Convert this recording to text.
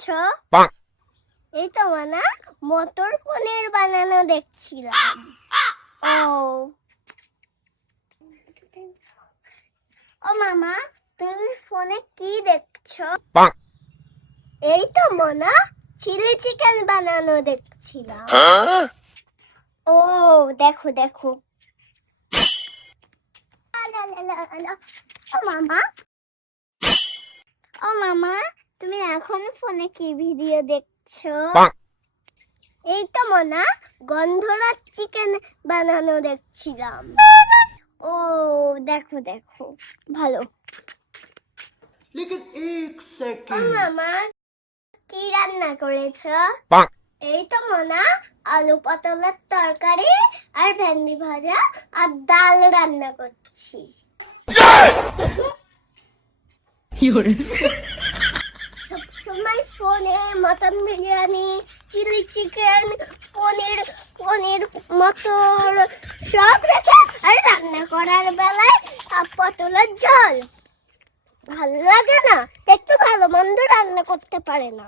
দেখছো? এই তো মানা মটর পনির বানানো দেখছিলাম। ও ও মামা, তুমি ফোনে কি দেখছো? এই তো মনা চিলি চিকেন বানানো দেখছিলাম। ও দেখো দেখো। ও মামা, ও মামা, তুমি এখন ফোনে কি ভিডিও দেখছো? এই তো মনা গন্ধরাজ চিকেন বানানো দেখছিলাম। ও দেখো দেখো, ভালো। लेकिन एक ও सेकंड মামা, কি রান্না করেছো? এই তো মনা আলু পটলের তরকারি আর ভেন্ডি ভাজা আর ডাল রান্না করছি। সবসময় ফোনে মটন বিরিয়ানি, চিলি চিকেন, পনির পনির মটর সব রেখে আর রান্না করার বেলায় পটলের ঝোল ভালো লাগে না, একটু ভালো মন্দ রান্না করতে পারে না।